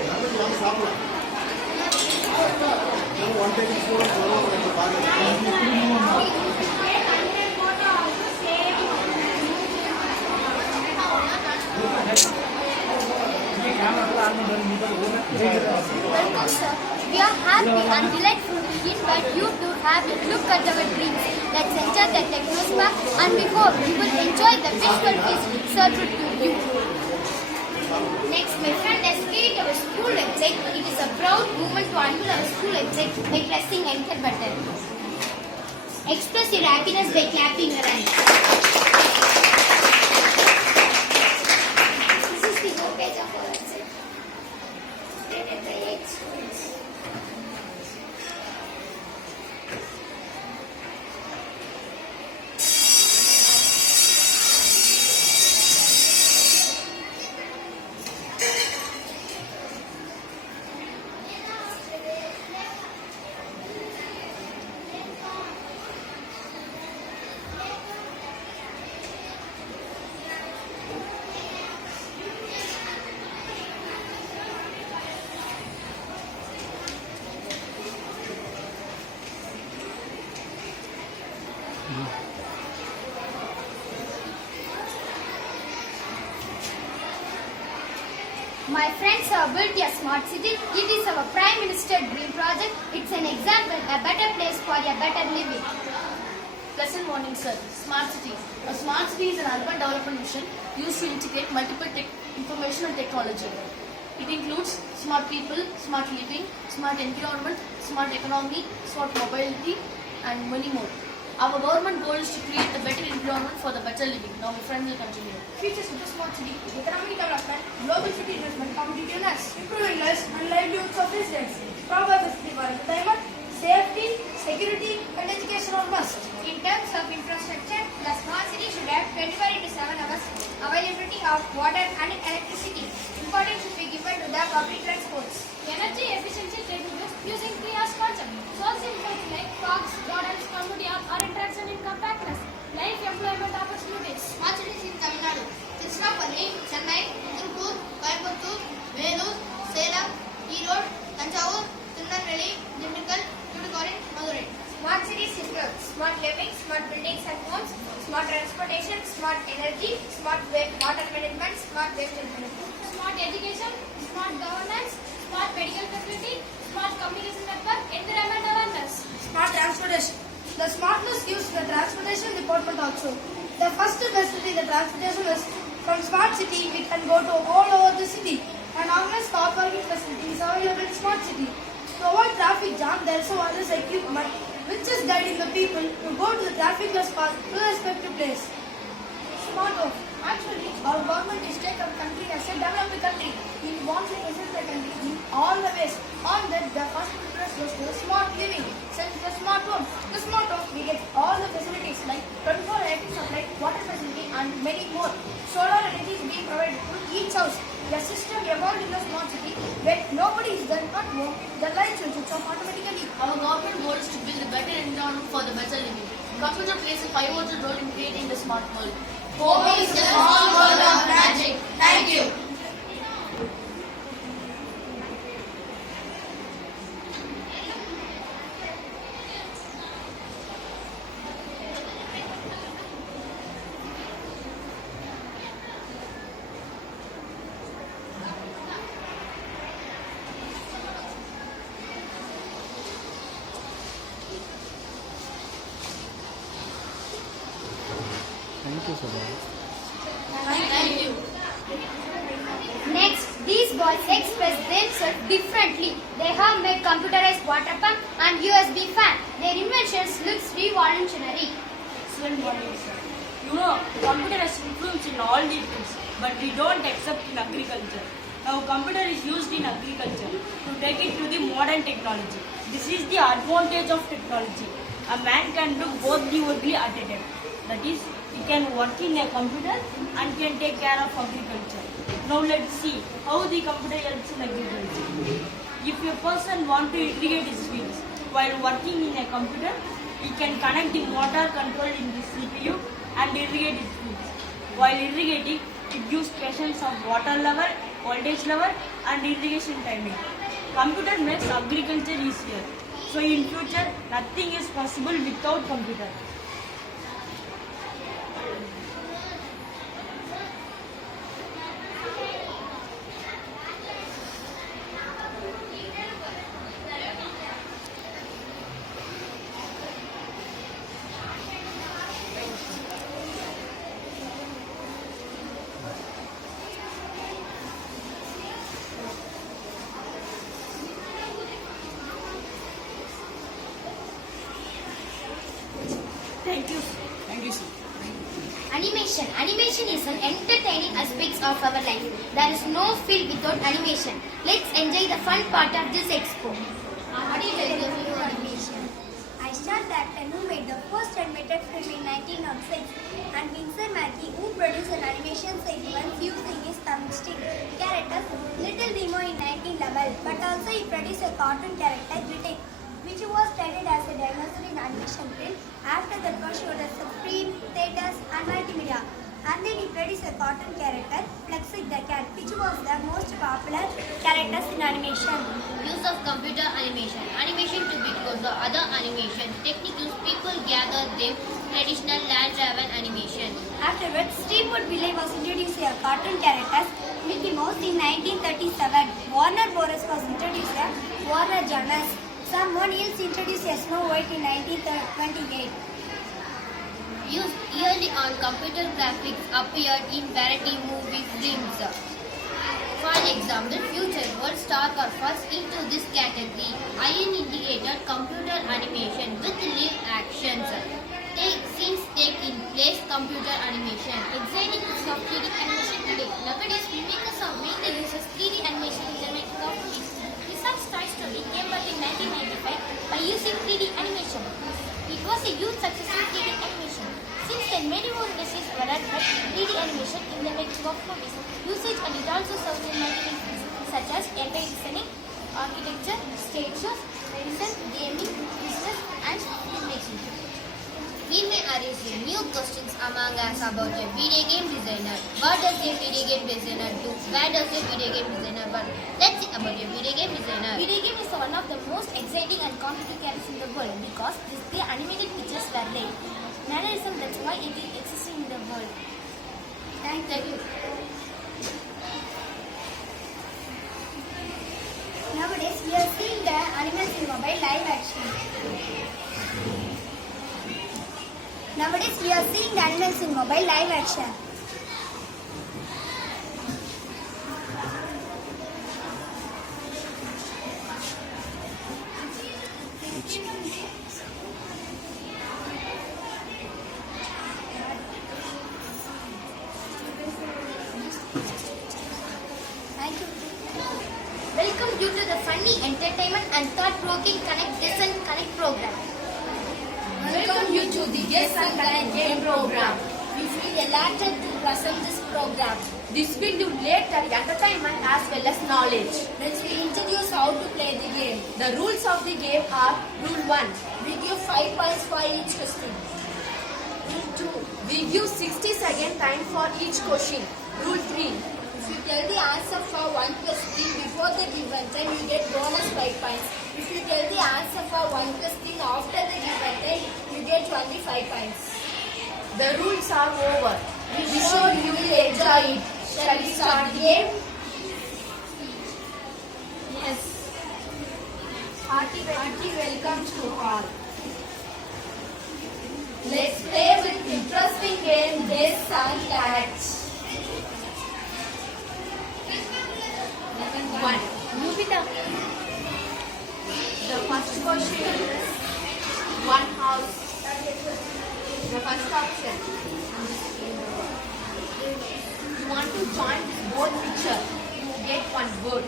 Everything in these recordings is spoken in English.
Welcome, sir. We are happy and delightful to invite you to have a look at our dreams. Let's enjoy the Technospa and we hope you will enjoy the visual feast served to you. Next, my friend has created our school website. It is a proud moment to unveil our school website by pressing enter button. Express your happiness by clapping your hands. This is the homepage of our website. Created by 8 students. My friends have built a smart city. It is our Prime Minister dream project. It's an example, a better place for a better living. Pleasant morning, sir. Smart city. A smart city is an urban development mission used to integrate multiple information and technology. It includes smart people, smart living, smart environment, smart economy, smart mobility, and many more. Our government goal is to create a better environment for the better living. Now, my friend will continue. Features of the smart city: economic development, global city investment, competitiveness, improving lives and livelihoods of residents, proper facility for entertainment, safety, security, and education are must. In terms of infrastructure, the smart city should have 24/7 hours availability of water and electricity. Importance should be given to the public transports. Energy efficiency can be used using 3 R's concept. Social influence like parks, gardens, community or interaction in compactness, like employment opportunities. Smart cities in Tamil Nadu: Tiruchirappalli, Chennai, Tirupur, Coimbatore, Vellore, Salem, Erode, Thanjavur, Tirunelveli, Dindigul, Tuticorin, Madurai. Smart cities include smart living, smart buildings and homes, smart transportation, smart energy, smart water management, smart waste management. Smart education, smart governance, smart medical facility, smart communication network, environment awareness. Smart transportation. The smartness gives the transportation department also. The first facility the transportation is from smart city we can go to all over the city. And organized car parking facility is available in smart city. To avoid traffic jam, there is so other equipment which is guiding the people to go to the traffic-less path to the respective place. Smart home. Actually, our government is taking our country as a developed country. It wants to present the country in all the ways. On that, the first preference goes to the smart living. Since the smart home, we get all the facilities like 24 electric supply, water facility, and many more. Solar energy is being provided to each house. The system evolved in the smart city when nobody is there at home. The lights will switch off automatically. Our government goal is to build a better environment for the better living. Computer plays a pivotal role in creating the smart world. Home is the small world of magic. Thank you. Thank you so much. Thank you. Next, these boys express themselves differently. They have made computerized water pump and USB fan. Their inventions looks revolutionary. Excellent morning, sir. You know, computer has influence in all the fields, but we don't accept in agriculture. Now, computer is used in agriculture to take it to the modern technology. This is the advantage of technology. A man can do both the work at a time. That is, he can work in a computer and can take care of agriculture. Now let's see how the computer helps in agriculture. If a person wants to irrigate his fields while working in a computer, he can connect the motor control in the CPU and irrigate his fields. While irrigating, it gives measurements of water level voltage level, and irrigation timing. Computer makes agriculture easier. So in future, nothing is possible without computer. Thank you. Thank you, sir. Animation. Animation is an entertaining aspect of our life. There is no field without animation. Let's enjoy the fun part of this expo. What is the animation? I started actor who made the first animated film in 1906 and Vincent Mackey who produced an animation sequence using his thumbstick characters Little Nemo in 1911, but also he produced a cartoon character Critic which was treated as a dinosaur in animation film. After that was showed at Supreme, Theatres and Multimedia. And then he produced a cartoon character Flexig the Cat which was the most popular characters in animation. Use of computer animation. Animation to be close to other animation techniques. People gather them traditional land-driven animation. Afterwards, Steamboat Willie was introduced as a cartoon character Mickey Mouse in 1937. Warner Bros. Was introduced as Warner Jonas. Someone else introduced as Snow White in 1928. Used early on computer graphics appeared in variety movie films. For example, Future World Star were first into this category. Iron indicated computer animation with live actions. Scenes take in place computer animation. Exciting use of 3D animation today. Nowadays, filmmakers are mainly uses 3D animation in the making of movies. Research Toy Story came out in 1995 by using 3D animation. It was a huge success in 3D animation. Since then, many more industries were adopted 3D animation in the making of movies. Usage and it also serves in multiple fields such as airplane designing, architecture, stage shows, medicine, gaming, business, and filmmaking. We may arise new questions among us about a video game designer. What does a video game designer do? Where does a video game designer work? Let's see about a video game designer. Video game is one of the most exciting and competitive games in the world because the animated pictures were there. Mannerism, that's why it is existing in the world. Thank you. Nowadays, we are seeing the animals in mobile live action. Nowadays, we are seeing the animals in mobile live action. Thank you. Welcome you to the funny entertainment and thought-provoking Connect Guess and Connect program. Welcome you to the Guess and Connect game program. We feel elated to present this program. This will do later entertainment as well as knowledge. Let's we introduce how to play the game. The rules of the game are: Rule 1. We give 5 points for each question. Rule 2. We give 60-second time for each question. Rule 3. If you tell the answer for one question before the given time, you get bonus 5 points. If you tell the answer for one question after the given time, you get only 5 points. The rules are over. We sure you will enjoy it. Shall we start the game? Yes. Hearty welcome to all. Let's play with interesting game Guess and Catch. 1. Move it up. The first question is one house. The first option. You want to join this board picture. You get one word.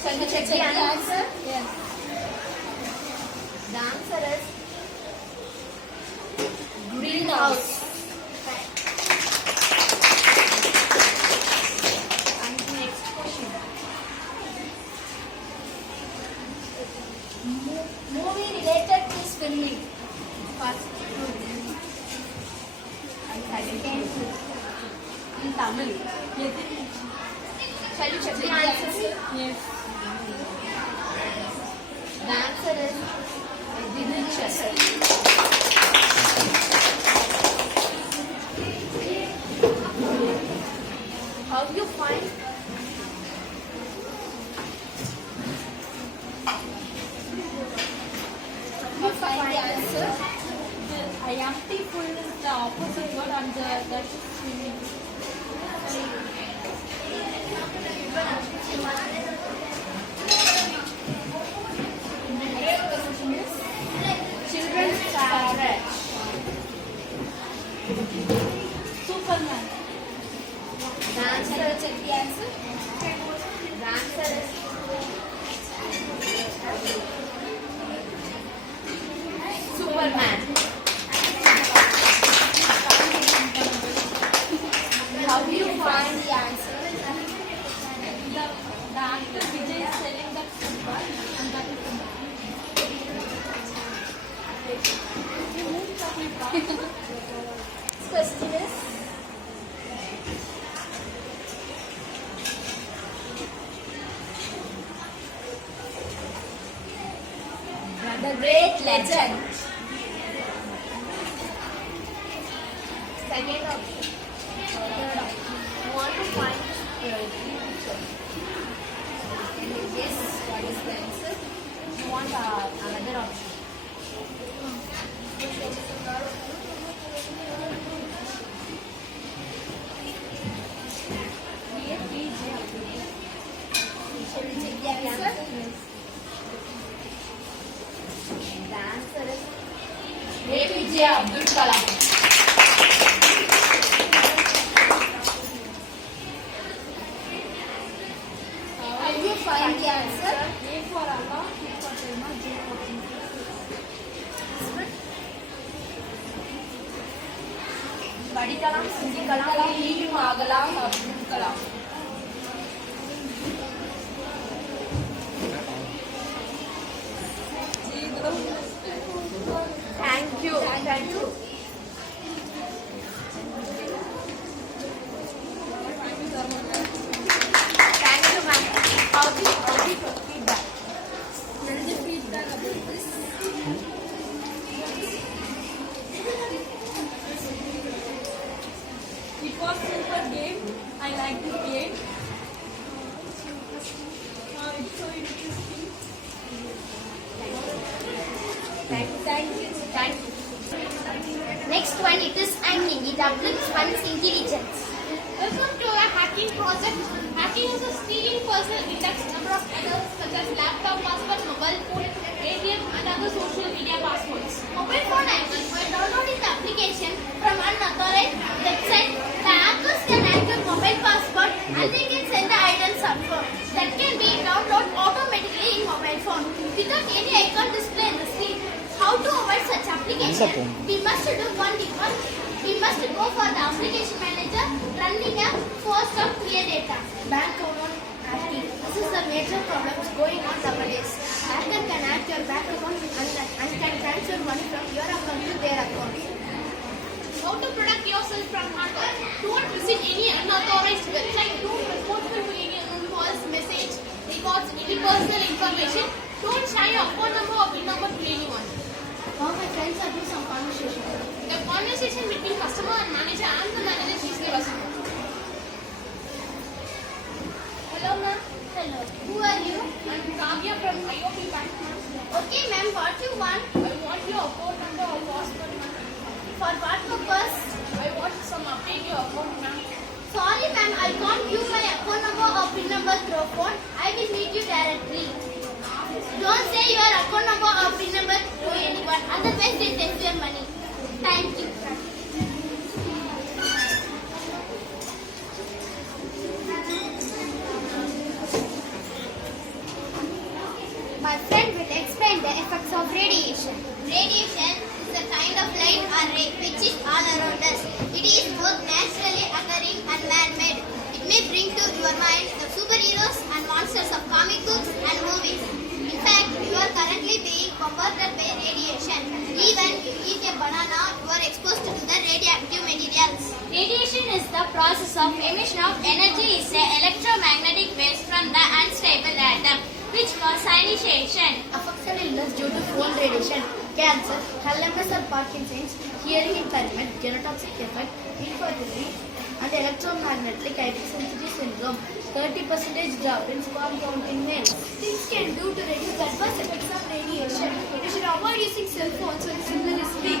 Shall we check the answer? Yes. The answer is greenhouse. And the next question. Movie related to swimming. First and second. Tamil. Shall you check the answers? Yes. The answer is I didn't check. How do you find? You find the answer? I empty full is the opposite word and that is swimming. Children's parrot. Superman. The answer, check the answer. The answer is Superman. How do you find the answer? The actor Vijay is selling that football and that is the Question is the great legend. Second option. Third option. You want to find the picture. Can you guess what is the answer? you want another option. Shall we check the answer? The answer is APJ Abdul Kalam. How do you find the answer? A for Allah, B for Selma, J for படிக்கலாம் சிந்திக்கலாம் நீயும் ஆகலாம் Abdul Kalam. Thank you. Thank you. Thank you, ma'am. How do you feedback? Nandi feedback about this. It was super game. I like this game. It's so interesting. Thank you. Thank you. Next one, it is hacking. It uplifts one's intelligence. Welcome to our hacking project. Hacking is a stealing personal index number of others such as laptop password, mobile phone, ATM and other social media passwords. Mobile phone hackers, by downloading the application from unauthorized website, the hackers can hack your mobile password and they can send the items upload that can be downloaded automatically in mobile phone without any icon display in the screen. How to avoid such application? We must do one thing. We must go for the application manager running a first of clear data. Bank account hacking. This is the major problems going on nowadays. Hacker can hack your bank account and can transfer money from your account to their account. How to protect yourself from hackers? Don't visit any unauthorized website. Don't report to any anonymous message. Records any personal information. Don't share your phone number or PIN number to anyone. Now my friends are doing some conversation. The conversation between customer and manager and the manager is give us. Hello ma'am. Hello. Who are you? I'm Kavya from IOP Bank. Okay ma'am, what you want? I want your account number or password ma'am. For what purpose? I want some update your account ma'am. Sorry ma'am, I can't give my account number or PIN number through phone. I will meet you directly. Don't say your account number or PIN number to anyone, otherwise they take your money. Thank you. My friend will explain the effects of radiation. Radiation is a kind of light or ray which is all around us. It is both naturally occurring and man-made. It may bring to your mind the superheroes and monsters of comic books and movies. In fact, you are currently being bombarded by radiation. Even if you eat a banana, you are exposed to the radioactive materials. Radiation is the process of emission of energy is the electromagnetic waves from the unstable atom, which cause ionization. Affects an illness due to phone radiation, cancer, Alzheimer's or Parkinson's, hearing impairment, genotoxic effect, infertility, and electromagnetic sensitivity syndrome. 30% drop in sperm count in males. Things can do to reduce the adverse effects of radiation. You should avoid using cell phones when signal is weak.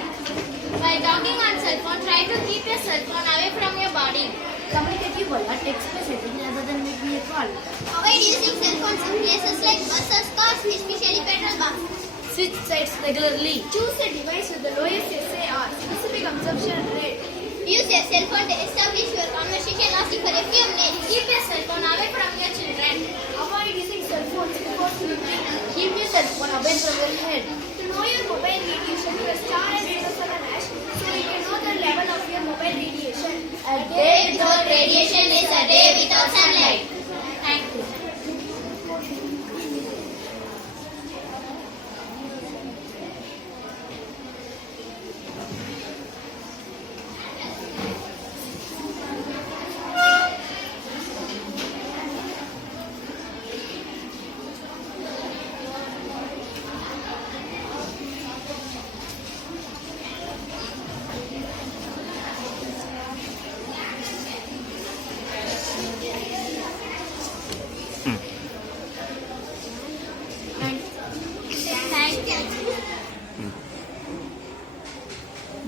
While talking on cell phone, try to keep your cell phone away from your body. Communicative via text messaging rather than making a call. Avoid using cell phones in places like buses, cars, especially petrol bunks. Switch sides regularly. Choose a device with the lowest SAR, specific consumption rate. Use your cell phone to establish your conversation lasting for a few minutes. Keep your cell phone away from your children. Avoid using cell phones before sleeping. Keep your cell phone away from your head. To know your mobile radiation, press star and 07 hash so you can know the level of your mobile radiation. A day without radiation is a day without sunlight. Thank you.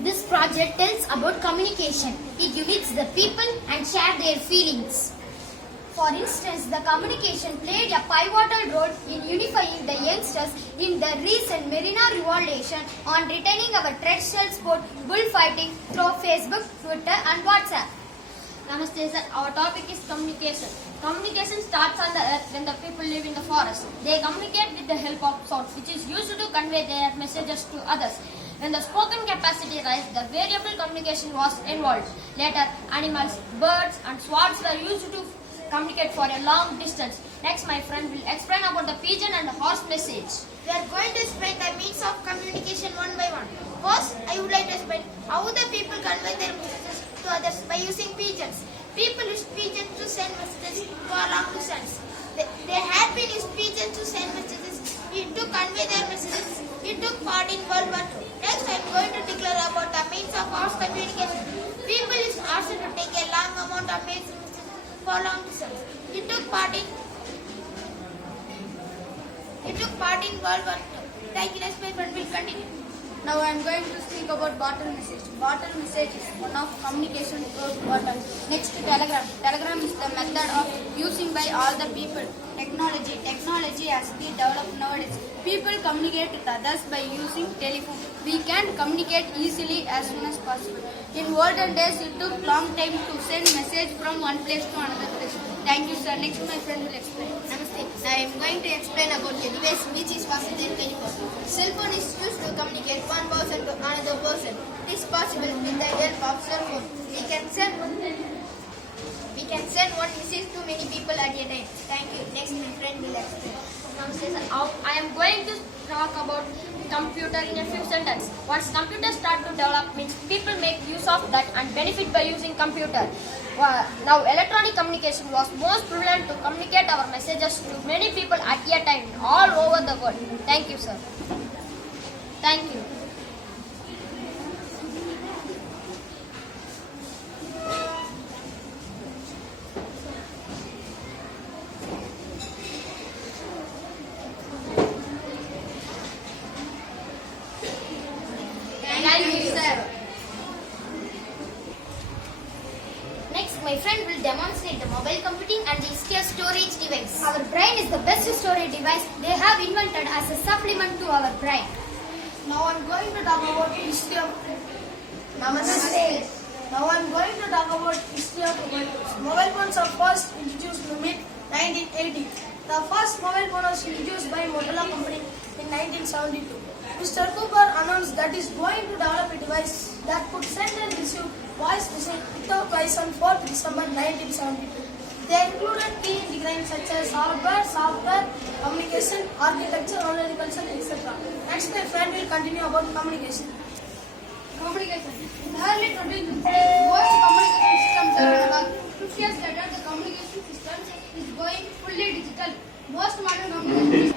This project tells about communication. It unites the people and share their feelings. For instance, the communication played a pivotal role in unifying the youngsters in the recent Marina Revolution on retaining our traditional sport bullfighting through Facebook, Twitter and WhatsApp. Namaste sir, our topic is communication. Communication starts on the earth when the people live in the forest. They communicate with the help of sound, which is used to convey their messages to others. When the spoken capacity rised, the variable communication was involved. Later, animals, birds and swans were used to communicate for a long distance. Next, my friend will explain about the pigeon and horse message. We are going to explain the means of communication one by one. First, I would like to explain how the people convey their messages to others by using pigeons. People use pigeons to send messages to a long distance. There had been used pigeons to send messages to convey their messages. It took part in World War II. Next, I am going to declare about the means of horse communication. People use horses to take a long amount of messages for long distance. It took part in World War II. Thank you. Next, my friend will continue. Now I am going to speak about barter message. Barter message is one of communication through barter. Next, telegram. Telegram is the method of using by all the people. Technology. Technology has been developed nowadays. People communicate with others by using telephone. We can communicate easily as soon as possible. In olden days, it took long time to send message from one place to another place. Thank you, sir. Next, my friend will explain. Namaste. Now I am going to explain about a device which is faster than telephone. Cell phone is used to communicate one person to another person. It is possible with the help of cell phone. We can send one message to many people at a time. Thank you. Next, my friend will explain. Namaste sir, I am going to talk about computer in a few sentences. Once computers start to develop, means people make use of that and benefit by using computer. Now electronic communication was most prevalent to communicate our messages to many people at a time all over the world. Thank you sir. Thank you. Thank you sir. Next, my friend will demonstrate the mobile computing and the storage device. Our brain is the best storage device they have invented as a supplement to our brain. Now I am going to talk about history of Namaste. Now I am going to talk about history of mobile phones. Mobile phones are first introduced in mid-1980. The first mobile phone was introduced by Motorola company in 1972. Mr. Cooper announced that he is going to develop a device that could send and receive voice message without twice on 4th December 1972. They included key ingredients such as software, communication, architecture, analytical, etc. Next, my friend will continue about communication. Communication. In the early 20th century, most communication systems are analog. 50 years later, the communication system is going fully digital. Most modern communication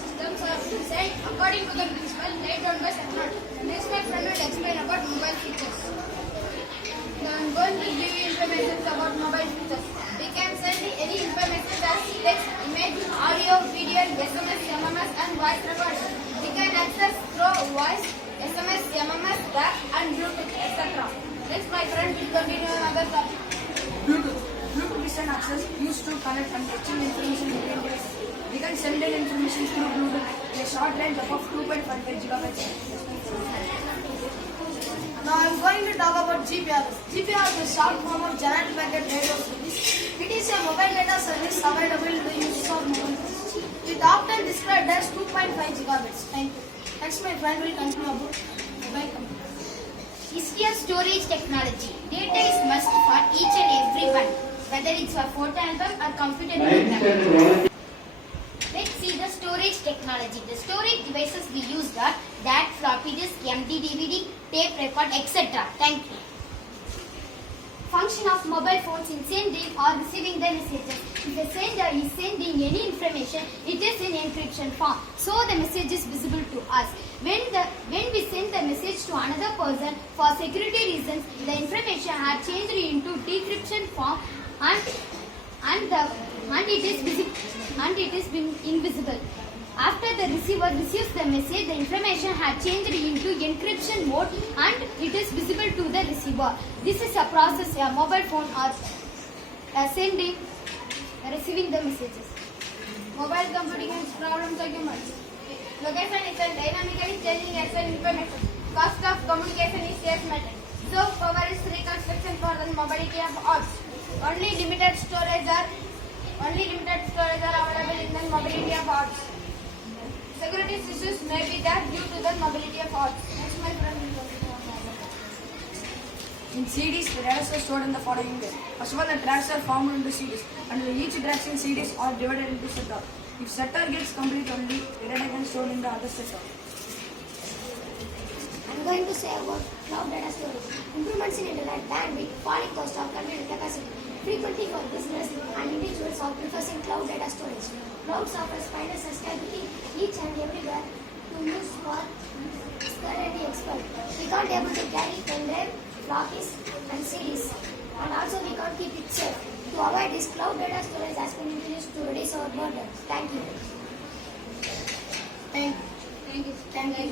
systems are designed according to the principle laid down by Socrates. Next, my friend will explain about mobile features. Now, I am going to give you information about mobile features. We can send any information as text, image, audio, video, SMS, MMS, and voice recording. We can access through voice, SMS, MMS, WAP, and Bluetooth, etc. Next, my friend will continue another topic. Bluetooth. Bluetooth is an access used to connect and exchange information between devices. We can send in information through Bluetooth in a short range of 2.55 gigabytes. Now I am going to talk about GPRS. GPRS is a short form of General Packet Radio Service. It is a mobile data service available in the use of mobile phones. It often described as 2.5 gigabits. Thank you. Next, my friend will continue about mobile computer. History of storage technology. Data is must for each and everyone, whether it's for photo album or computer program. Let's see the storage technology. The storage devices we use are that floppy disk, MD, DVD, tape record, etc. Thank you. Function of mobile phones in sending or receiving the messages. If a sender is sending any information, it is in encryption form, so the message is visible to us. When we send the message to another person, for security reasons, the information had changed into decryption form and it is invisible. After the receiver receives the message, the information had changed into encryption mode and it is visible to the receiver. This is a process a mobile phone or receiving the messages. Mobile computing has problems arguments. Location is a dynamically changing access information. Cost of communication is estimated. So power is reconstruction for the mobility of odds. Only limited storage are available in the mobility of odds. Security issues may be there due to the mobility of odds. Next, my friend will continue on that. In CDs, the tracks are stored in the following way. First of all, the tracks are formed into CDs, and each tracks in CDs are divided into sector. If sector gets complete only, the data can stored in the other sector. I'm going to say about cloud data storage. Improvements in internet bandwidth, falling cost of computer capacity, frequently for business and individuals are preferring cloud data storage. Clouds offers finance and stability each and everywhere to use for security expert. We can't able to carry pen drive, floppies and CDs, and also we can't keep it safe. To avoid this, cloud data storage has been introduced to reduce our burden. Thank you. Thank you.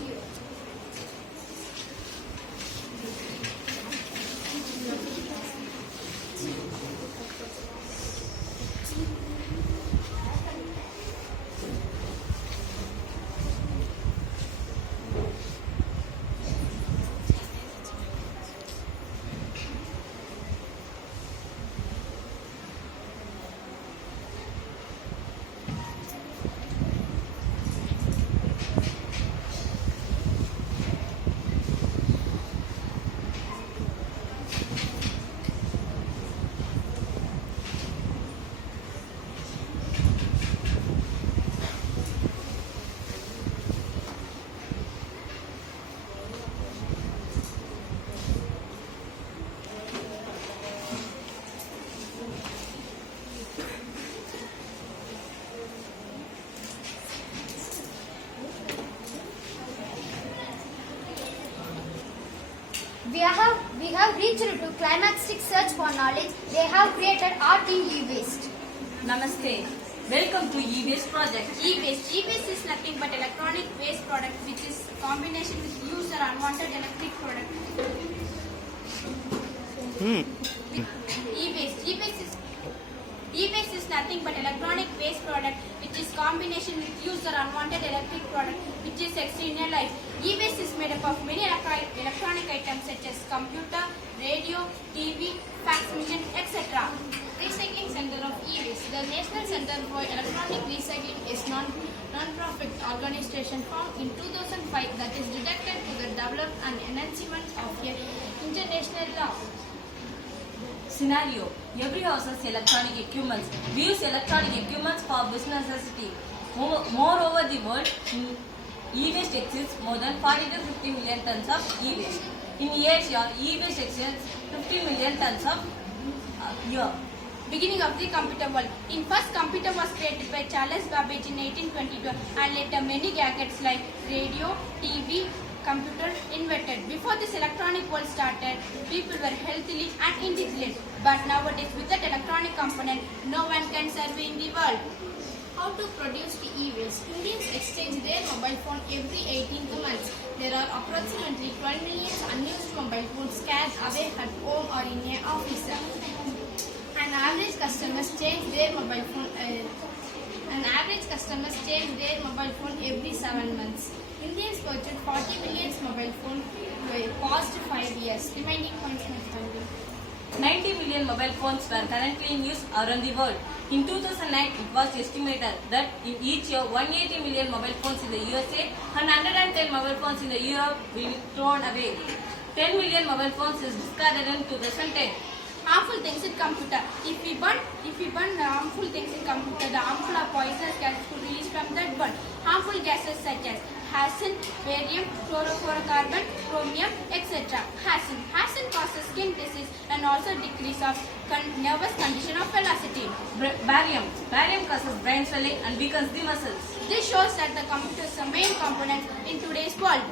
We have reached to climactic search for knowledge. They have created art in e-waste. Namaste. Welcome to e-waste project. E-waste. E-waste is nothing but electronic waste product which is combination with used or unwanted electric product. E-waste is nothing but electronic waste product which is combination with used or unwanted electric product which is external life. E-waste is made up of many electronic items such as computer, radio, TV, fax machine, etc. Recycling Center of E-waste. The National Center for Electronic Recycling is non-profit organization formed in 2005 that is dedicated to the development and enhancement of international law. Scenario. Every house has electronic equipments. We use electronic equipments for business necessity. Moreover, the world E-waste exceeds more than 40 to 50 million tons of e-waste. In Asia, e-waste exceeds 50 million tons of year. Beginning of the computer world. In first computer was created by Charles Babbage in 1822 and later many gadgets like radio, TV, computer invented. Before this electronic world started, people were healthily and intelligent. But nowadays with that electronic component, no one can survey in the world. How to produce the e-waste? Indians exchange their mobile phone every 18 months. There are approximately 12 million unused mobile phones cached away at home or in an office. An average customers change their mobile phone. Every 7 months. Indians purchased 40 million mobile phone past 5 years. Remaining points next time. 90 million mobile phones were currently in use around the world. In 2009, it was estimated that in each year 180 million mobile phones in the USA and 110 mobile phones in the Europe will be thrown away. 10 million mobile phones is discarded in 2010. Harmful things in computer. If we burn harmful things in computer, the harmful or poisonous gases could release from that burn. Harmful gases such as arsen, barium, chlorofluorocarbon, chromium, etc. Arsen causes skin disease and also decrease of nervous condition of velocity. Barium causes brain swelling and weakens the muscles. This shows that the computer is the main component in today's world.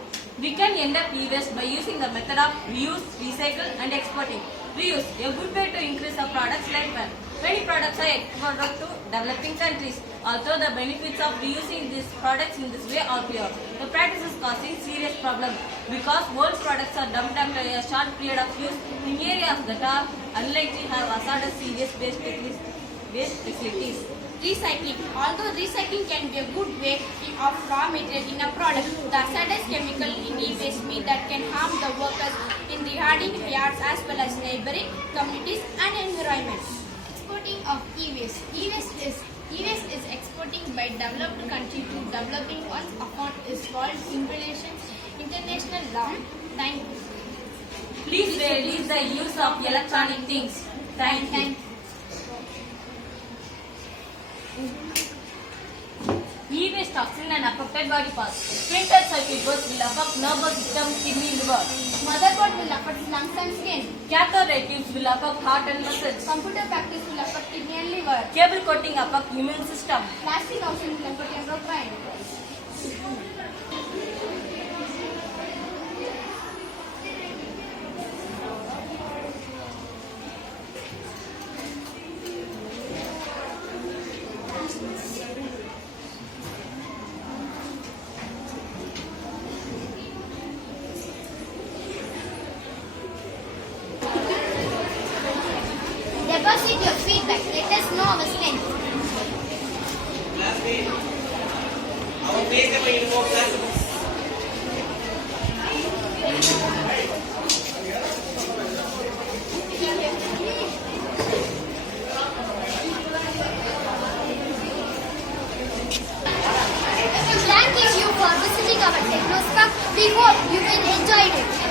We can end up e-waste by using the method of reuse, recycle and exporting. Reuse, a good way to increase a product's lifespan. Many products are exported to developing countries. Although the benefits of reusing these products in this way are clear, the practice is causing serious problems because old products are dumped after a short period of use in areas that are unlikely to have hazardous serious waste facilities. Recycling. Although recycling can be a good way of raw material in a product, the hazardous chemical in e-waste mean that can harm the workers in the hardening yards as well as neighboring communities and environment. Exporting of e-waste. E-waste is exporting by developed country to developing ones upon is called international law. Thank you. Please reduce the use of electronic things. Thank you. E-waste toxin and affected body parts. Printed circuit boards will affect nervous system, kidney, liver. Motherboard will affect lungs and skin. Cathode ray tubes will affect heart and muscles. Computer factories will affect kidney and liver. Cable coating affect immune system. Plastic housing will affect endocrine. Deposit your feedback. Let us know our strength. Thank you for visiting our Technospark. We hope you will enjoy it.